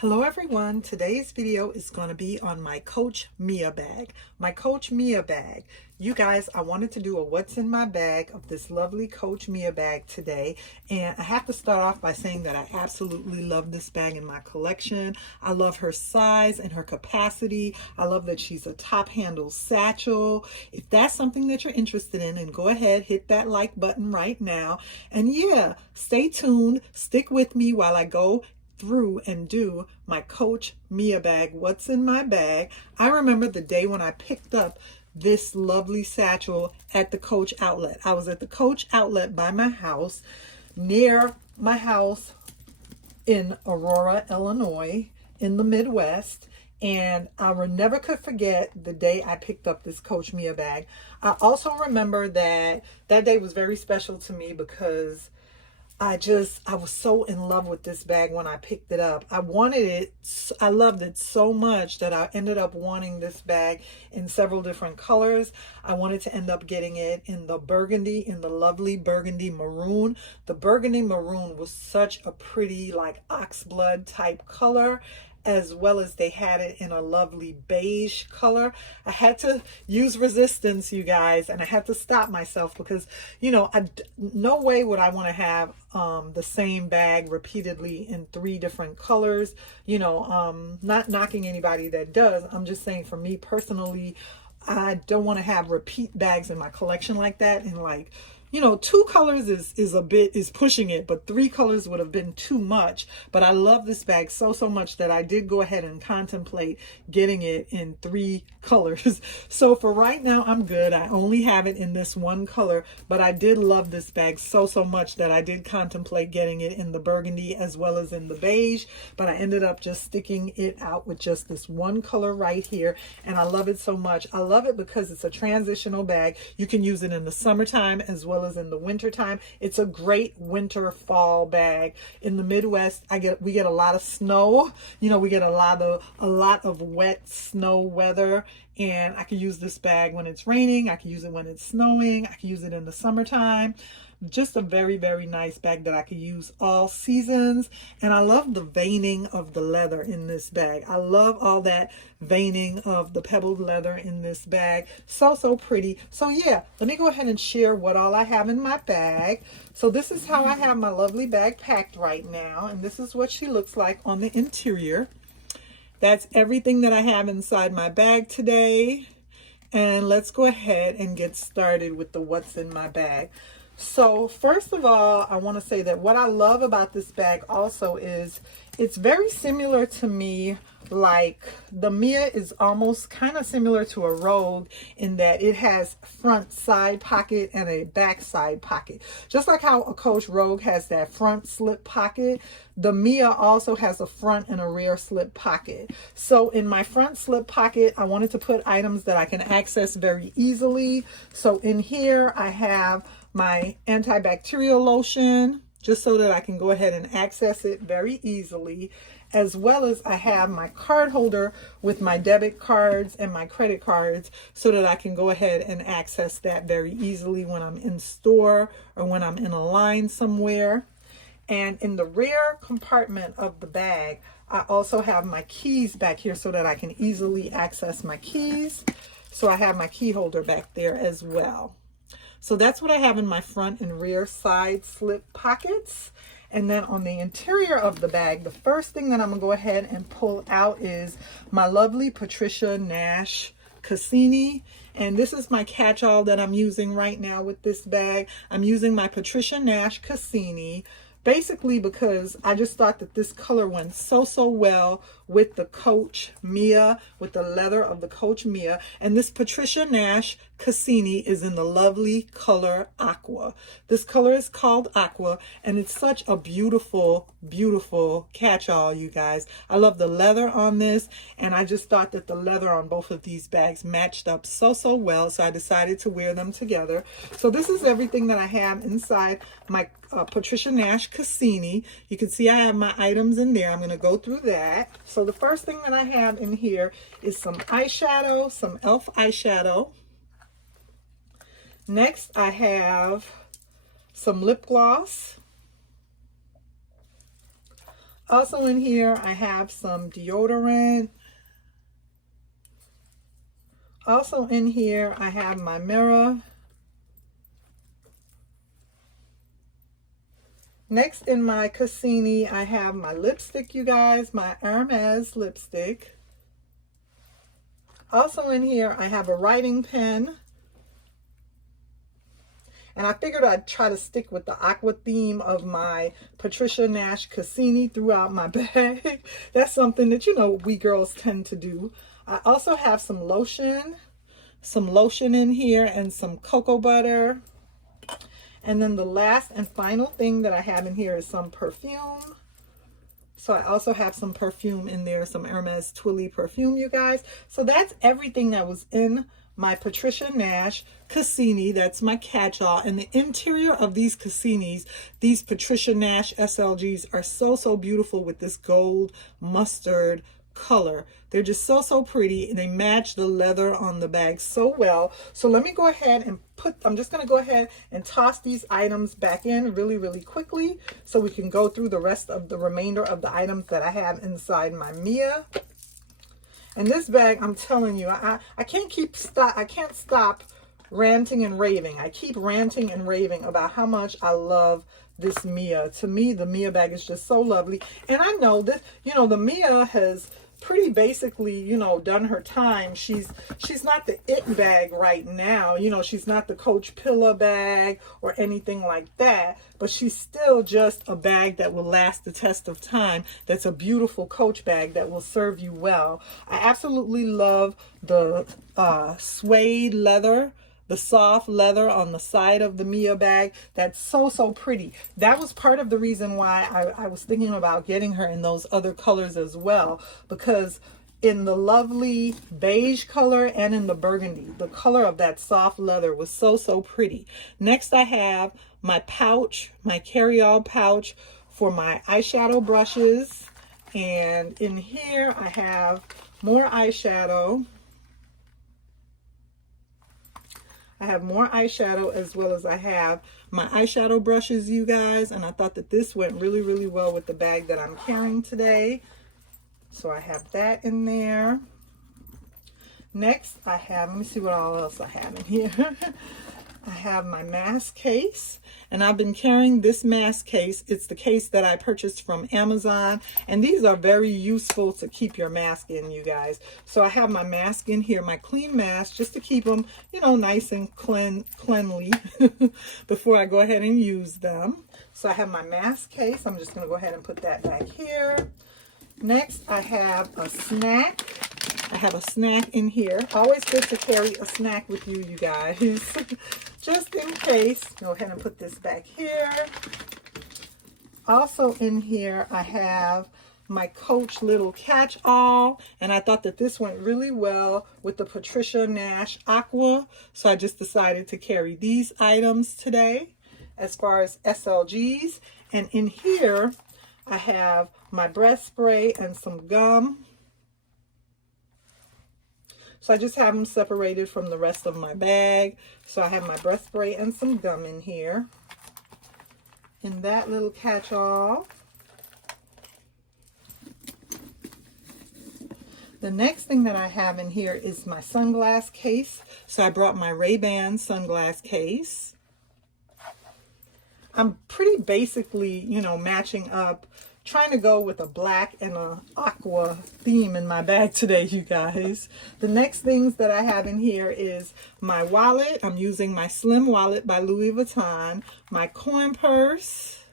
Hello everyone, today's video is going to be on my Coach Mia bag. My Coach Mia bag. You guys, I wanted to do a what's in my bag of this lovely Coach Mia bag today. And I have to start off by saying that I absolutely love this bag in my collection. I love her size and her capacity. I love that she's a top handle satchel. If that's something that you're interested in, and go ahead, hit that like button right now. And yeah, stay tuned, stick with me while I go through and do my Coach Mia bag. What's in my bag? I remember the day when I picked up this lovely satchel at the Coach outlet. I was at the Coach outlet by my house, near my house in Aurora, Illinois, in the Midwest. And I never could forget the day I picked up this Coach Mia bag. I also remember that that day was very special to me because I was so in love with this bag when I picked it up. I wanted it, I loved it so much that I ended up wanting this bag in several different colors. I wanted to end up getting it in the burgundy, in the lovely burgundy maroon. The burgundy maroon was such a pretty, like oxblood type color, as well as they had it in a lovely beige color. I had to use resistance, you guys, and I had to stop myself because, you know, no way would I want to have the same bag repeatedly in 3 different colors. You know, not knocking anybody that does. I'm just saying for me personally, I don't want to have repeat bags in my collection like that. And like, you know, 2 colors is pushing it, but 3 colors would have been too much. But I love this bag so much that I did go ahead and contemplate getting it in 3 colors. So for right now, I'm good. I only have it in this one color, but I did love this bag so much that I did contemplate getting it in the burgundy as well as in the beige, but I ended up just sticking it out with just this one color right here. And I love it so much. I love it because it's a transitional bag. You can use it in the summertime as well as in the winter time. It's a great winter fall bag. In the Midwest, we get a lot of snow. You know, we get a lot of wet snow weather, and I can use this bag when it's raining. I can use it when it's snowing. I can use it in the summertime. Just a very nice bag that I could use all seasons. And I love the veining of the leather in this bag. I love all that veining of the pebbled leather in this bag. So pretty. So yeah, let me go ahead and share what all I have in my bag. So this is how I have my lovely bag packed right now, and this is what she looks like on the interior. That's everything that I have inside my bag today. And let's go ahead and get started with the what's in my bag. So first of all, I want to say that what I love about this bag also is it's very similar to me. Like the Mia is almost kind of similar to a Rogue in that it has front side pocket and a back side pocket. Just like how a Coach Rogue has that front slip pocket, the Mia also has a front and a rear slip pocket. So in my front slip pocket, I wanted to put items that I can access very easily. So in here, I have my antibacterial lotion, just so that I can go ahead and access it very easily, as well as I have my card holder with my debit cards and my credit cards so that I can go ahead and access that very easily when I'm in store or when I'm in a line somewhere. And in the rear compartment of the bag, I also have my keys back here so that I can easily access my keys. So I have my key holder back there as well. So that's what I have in my front and rear side slip pockets. And then on the interior of the bag, the first thing that I'm going to go ahead and pull out is my lovely Patricia Nash Cassini. And this is my catch-all that I'm using right now with this bag. I'm using my Patricia Nash Cassini basically because I just thought that this color went so well with the Coach Mia, with the leather of the Coach Mia. And this Patricia Nash Cassini is in the lovely color Aqua. This color is called Aqua, and it's such a beautiful catch-all, you guys. I love the leather on this, and I just thought that the leather on both of these bags matched up so well, so I decided to wear them together. So this is everything that I have inside my Patricia Nash Cassini. You can see I have my items in there. I'm going to go through that. So the first thing that I have in here is some eyeshadow, some e.l.f. eyeshadow. Next, I have some lip gloss. Also in here, I have some deodorant. Also in here, I have my mirror. Next in my Cassini, I have my lipstick, you guys, my Hermes lipstick. Also in here, I have a writing pen. And I figured I'd try to stick with the aqua theme of my Patricia Nash Cassini throughout my bag. That's something that, you know, we girls tend to do. I also have some lotion in here and some cocoa butter. And then the last and final thing that I have in here is some perfume. So I also have some perfume in there, some Hermes Twilly perfume, you guys. So that's everything that was in my Patricia Nash Cassini. That's my catch-all. And the interior of these Cassinis, these Patricia Nash SLGs, are so beautiful with this gold mustard color. They're just so pretty, and they match the leather on the bag so well. So let me go ahead and I'm just going to go ahead and toss these items back in really quickly so we can go through the rest of the remainder of the items that I have inside my Mia. And this bag, I'm telling you, I can't stop ranting and raving. I keep ranting and raving about how much I love this Mia. To me, the Mia bag is just so lovely. And I know that, you know, the Mia has pretty basically, you know, done her time. She's not the it bag right now. You know, she's not the Coach Pillar bag or anything like that, but she's still just a bag that will last the test of time. That's a beautiful Coach bag that will serve you well. I absolutely love the suede leather, the soft leather on the side of the Mia bag. That's so pretty. That was part of the reason why I was thinking about getting her in those other colors as well, because in the lovely beige color and in the burgundy, the color of that soft leather was so pretty. Next, I have my pouch, my carry-all pouch for my eyeshadow brushes. And in here, I have more eyeshadow. I have more eyeshadow, as well as I have my eyeshadow brushes, you guys. And I thought that this went really well with the bag that I'm carrying today. So I have that in there. Next, I have, let me see what all else I have in here. I have my mask case, and I've been carrying this mask case. It's the case that I purchased from Amazon, and these are very useful to keep your mask in, you guys. So I have my mask in here, my clean mask, just to keep them, you know, nice and cleanly before I go ahead and use them. So I have my mask case. I'm just going to go ahead and put that back here. Next, I have a snack. I have a snack in here. Always good to carry a snack with you, you guys. Just in case. Go ahead and put this back here. Also in here, I have my Coach little catch-all. And I thought that this went really well with the Patricia Nash Aqua. So I just decided to carry these items today as far as SLGs. And in here, I have my breath spray and some gum. So I just have them separated from the rest of my bag. So I have my breath spray and some gum in here, in that little catch-all. The next thing that I have in here is my sunglass case. So I brought my Ray-Ban sunglass case. I'm pretty basically, you know, matching up, trying to go with a black and a aqua theme in my bag today, you guys. The next things that I have in here is my wallet. I'm using my Slim Wallet by Louis Vuitton, my coin purse,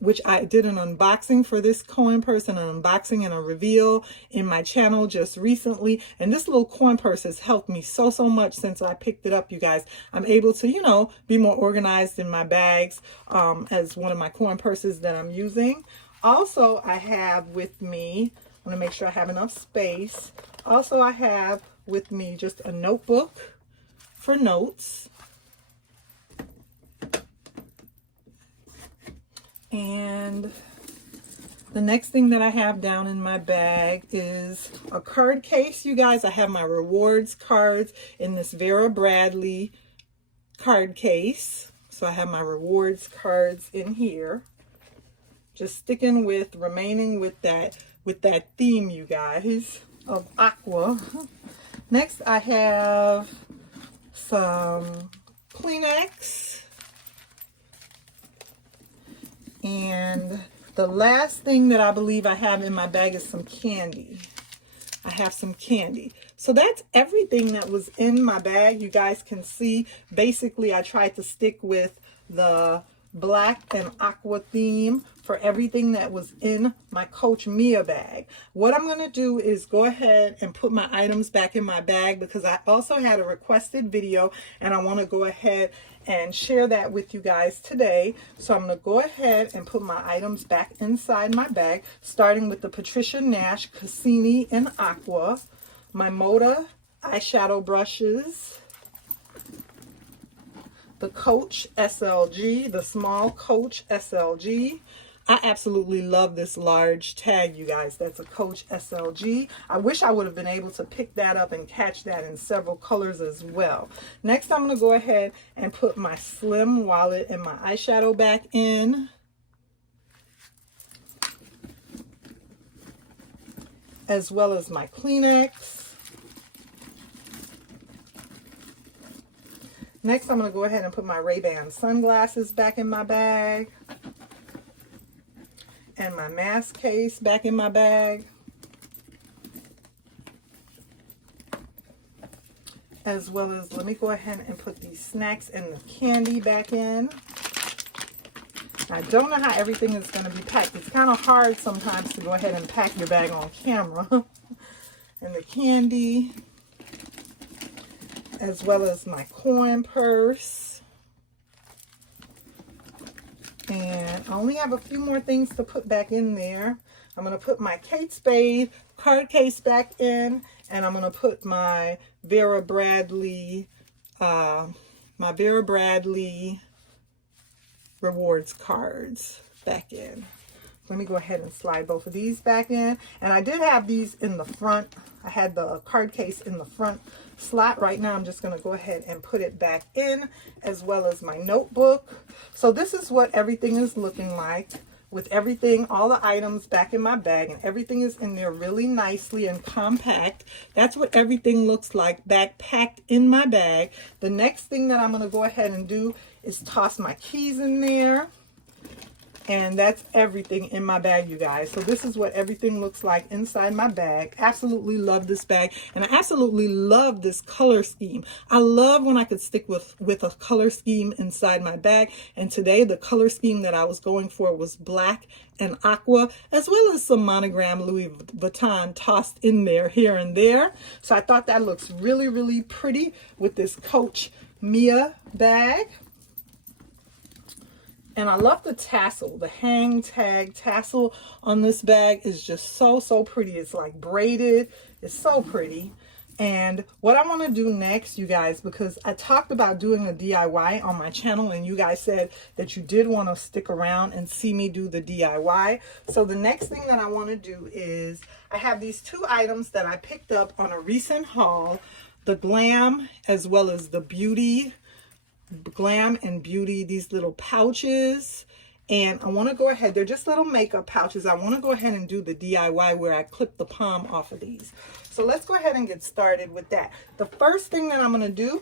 which I did an unboxing for this coin purse, and an unboxing and a reveal in my channel just recently. And this little coin purse has helped me so much since I picked it up, you guys. I'm able to, you know, be more organized in my bags as one of my coin purses that I'm using. Also, I have with me, I want to make sure I have enough space. Also, I have with me just a notebook for notes. And the next thing that I have down in my bag is a card case, you guys. I have my rewards cards in this Vera Bradley card case. So I have my rewards cards in here. Just remaining with that theme, you guys, of aqua. Next, I have some Kleenex. And the last thing that I believe I have in my bag is some candy. I have some candy. So that's everything that was in my bag. You guys can see, basically, I tried to stick with the black and aqua theme for everything that was in my Coach Mia bag. What I'm going to do is go ahead and put my items back in my bag, because I also had a requested video and I want to go ahead and share that with you guys today. So I'm going to go ahead and put my items back inside my bag, starting with the Patricia Nash Cassini in Aqua, my Moda eyeshadow brushes, the Coach SLG, the small Coach SLG. I absolutely love this large tag, you guys. That's a Coach SLG. I wish I would have been able to pick that up and catch that in several colors as well. Next, I'm going to go ahead and put my slim wallet and my eyeshadow back in, as well as my Kleenex. Next, I'm going to go ahead and put my Ray-Ban sunglasses back in my bag, and my mask case back in my bag, as well as, let me go ahead and put these snacks and the candy back in. I don't know how everything is going to be packed. It's kind of hard sometimes to go ahead and pack your bag on camera. And the candy, as well as my coin purse. And I only have a few more things to put back in there. I'm going to put my Kate Spade card case back in, and I'm going to put my Vera Bradley rewards cards back in. Let me go ahead and slide both of these back in. And I did have these in the front. I had the card case in the front slot. Right now, I'm just going to go ahead and put it back in, as well as my notebook. So this is what everything is looking like, with everything, all the items back in my bag, and everything is in there really nicely and compact. That's what everything looks like backpacked in my bag. The next thing that I'm going to go ahead and do is toss my keys in there. And that's everything in my bag, you guys. So this is what everything looks like inside my bag. Absolutely love this bag. And I absolutely love this color scheme. I love when I could stick with a color scheme inside my bag. And today the color scheme that I was going for was black and aqua, as well as some monogram Louis Vuitton tossed in there here and there. So I thought that looks really, really pretty with this Coach Mia bag. And I love the tassel, the hang tag tassel on this bag is just so, so pretty. It's like braided. It's so pretty. And what I want to do next, you guys, because I talked about doing a DIY on my channel, and you guys said that you did want to stick around and see me do the DIY. So the next thing that I want to do is, I have these two items that I picked up on a recent haul, the Glam as well as the Beauty. Glam and Beauty, these little pouches. And I want to go ahead, they're just little makeup pouches. I want to go ahead and do the DIY where I clip the palm off of these. So let's go ahead and get started with that. The first thing that I'm going to do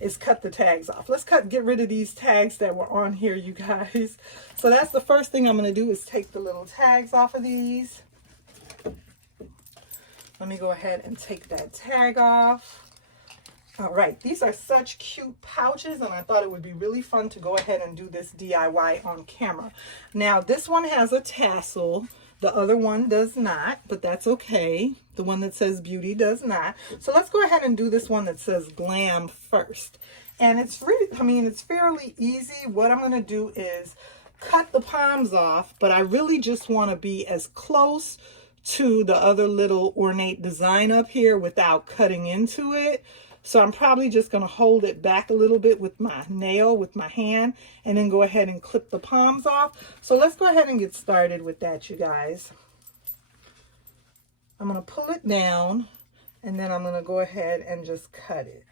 is cut the tags off. Let's get rid of these tags that were on here, you guys. So that's the first thing I'm going to do, is take the little tags off of these. Let me go ahead and take that tag off. All right, these are such cute pouches, and I thought it would be really fun to go ahead and do this DIY on camera. Now, this one has a tassel. The other one does not, but that's okay. The one that says Beauty does not. So let's go ahead and do this one that says Glam first. And it's really, it's fairly easy. What I'm going to do is cut the palms off, but I really just want to be as close to the other little ornate design up here without cutting into it. So I'm probably just going to hold it back a little bit with my nail, with my hand, and then go ahead and clip the palms off. So let's go ahead and get started with that, you guys. I'm going to pull it down, and then I'm going to go ahead and just cut it.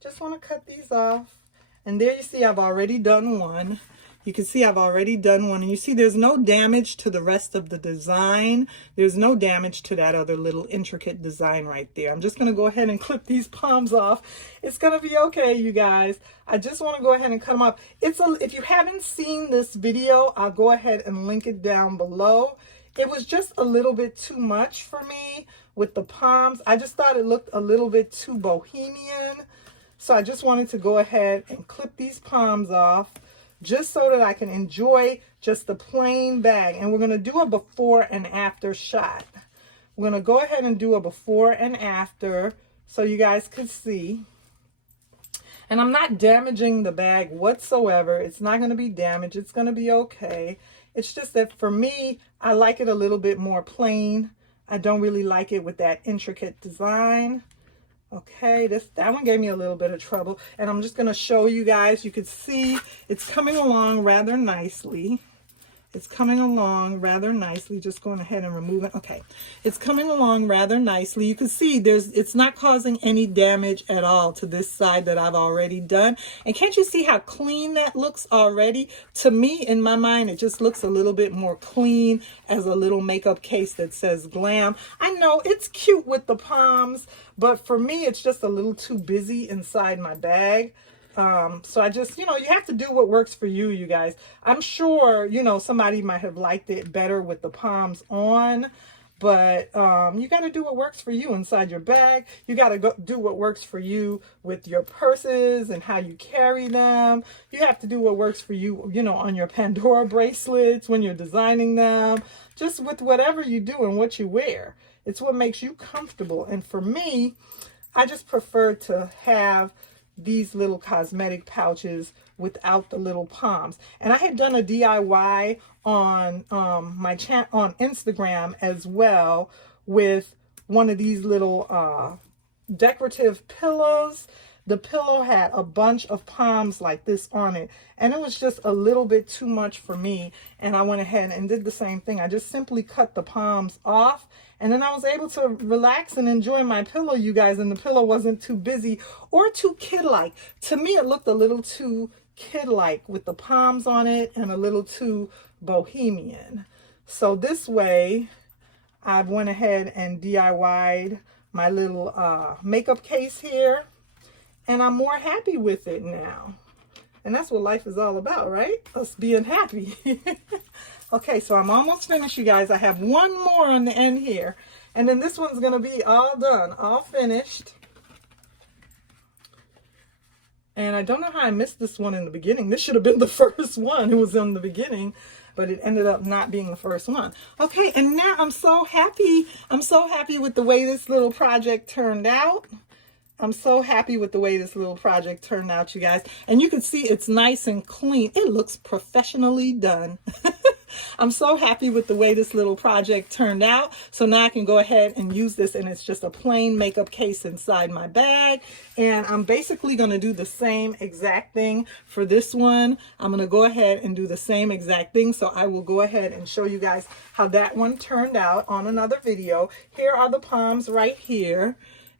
Just want to cut these off. And there you see I've already done one. You can see I've already done one, and you see there's no damage to the rest of the design. There's no damage to that other little intricate design right there. I'm just going to go ahead and clip these palms off. It's going to be okay, you guys. I just want to go ahead and cut them off. If you haven't seen this video, I'll go ahead and link it down below. It was just a little bit too much for me with the palms. I just thought it looked a little bit too bohemian. So I just wanted to go ahead and clip these palms off just so that I can enjoy just the plain bag. And we're going to do a before and after shot. We're going to go ahead and do a before and after so you guys can see. And I'm not damaging the bag whatsoever. It's not going to be damaged. It's going to be okay. It's just that for me, I like it a little bit more plain. I don't really like it with that intricate design. Okay, that one gave me a little bit of trouble. And I'm just going to show you guys. You can see it's coming along rather nicely. It's coming along rather nicely. Just going ahead and remove it. Okay, it's coming along rather nicely. You can see it's not causing any damage at all to this side that I've already done. And can't you see how clean that looks already? To me, in my mind, it just looks a little bit more clean as a little makeup case that says glam. I know it's cute with the palms, but for me, it's just a little too busy inside my bag. So I just, you have to do what works for you, you guys. I'm sure, somebody might have liked it better with the palms on, but you got to do what works for you inside your bag. You got to do what works for you with your purses and how you carry them. You have to do what works for you, on your Pandora bracelets when you're designing them, just with whatever you do and what you wear. It's what makes you comfortable. And for me, I just prefer to have these little cosmetic pouches without the little palms. And I had done a DIY on my channel on Instagram as well with one of these little decorative pillows. The pillow had a bunch of palms like this on it, and it was just a little bit too much for me, and I went ahead and did the same thing. I just simply cut the palms off, and then I was able to relax and enjoy my pillow, you guys, and the pillow wasn't too busy or too kid-like. To me, it looked a little too kid-like with the palms on it and a little too bohemian. So this way, I went ahead and DIY'd my little makeup case here. And I'm more happy with it now. And that's what life is all about, right? Us being happy. Okay, so I'm almost finished, you guys. I have one more on the end here. And then this one's going to be all done, all finished. And I don't know how I missed this one in the beginning. This should have been the first one. It was in the beginning, but it ended up not being the first one. Okay, and now I'm so happy. I'm so happy with the way this little project turned out. I'm so happy with the way this little project turned out, you guys. And you can see it's nice and clean. It looks professionally done. I'm so happy with the way this little project turned out. So now I can go ahead and use this, and it's just a plain makeup case inside my bag. And I'm basically going to do the same exact thing for this one. I'm going to go ahead and do the same exact thing. So I will go ahead and show you guys how that one turned out on another video. Here are the palms right here.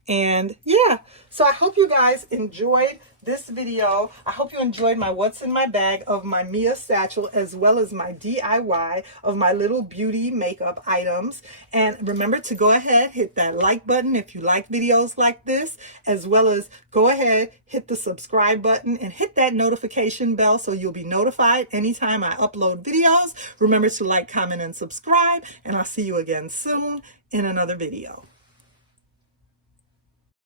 And yeah, so I hope you guys enjoyed this video. I hope you enjoyed my what's in my bag of my Mia satchel, as well as my DIY of my little beauty makeup items. And remember to go ahead, hit that like button if you like videos like this, as well as go ahead, hit the subscribe button and hit that notification bell so you'll be notified anytime I upload videos. Remember to like, comment, and subscribe, and I'll see you again soon in another video.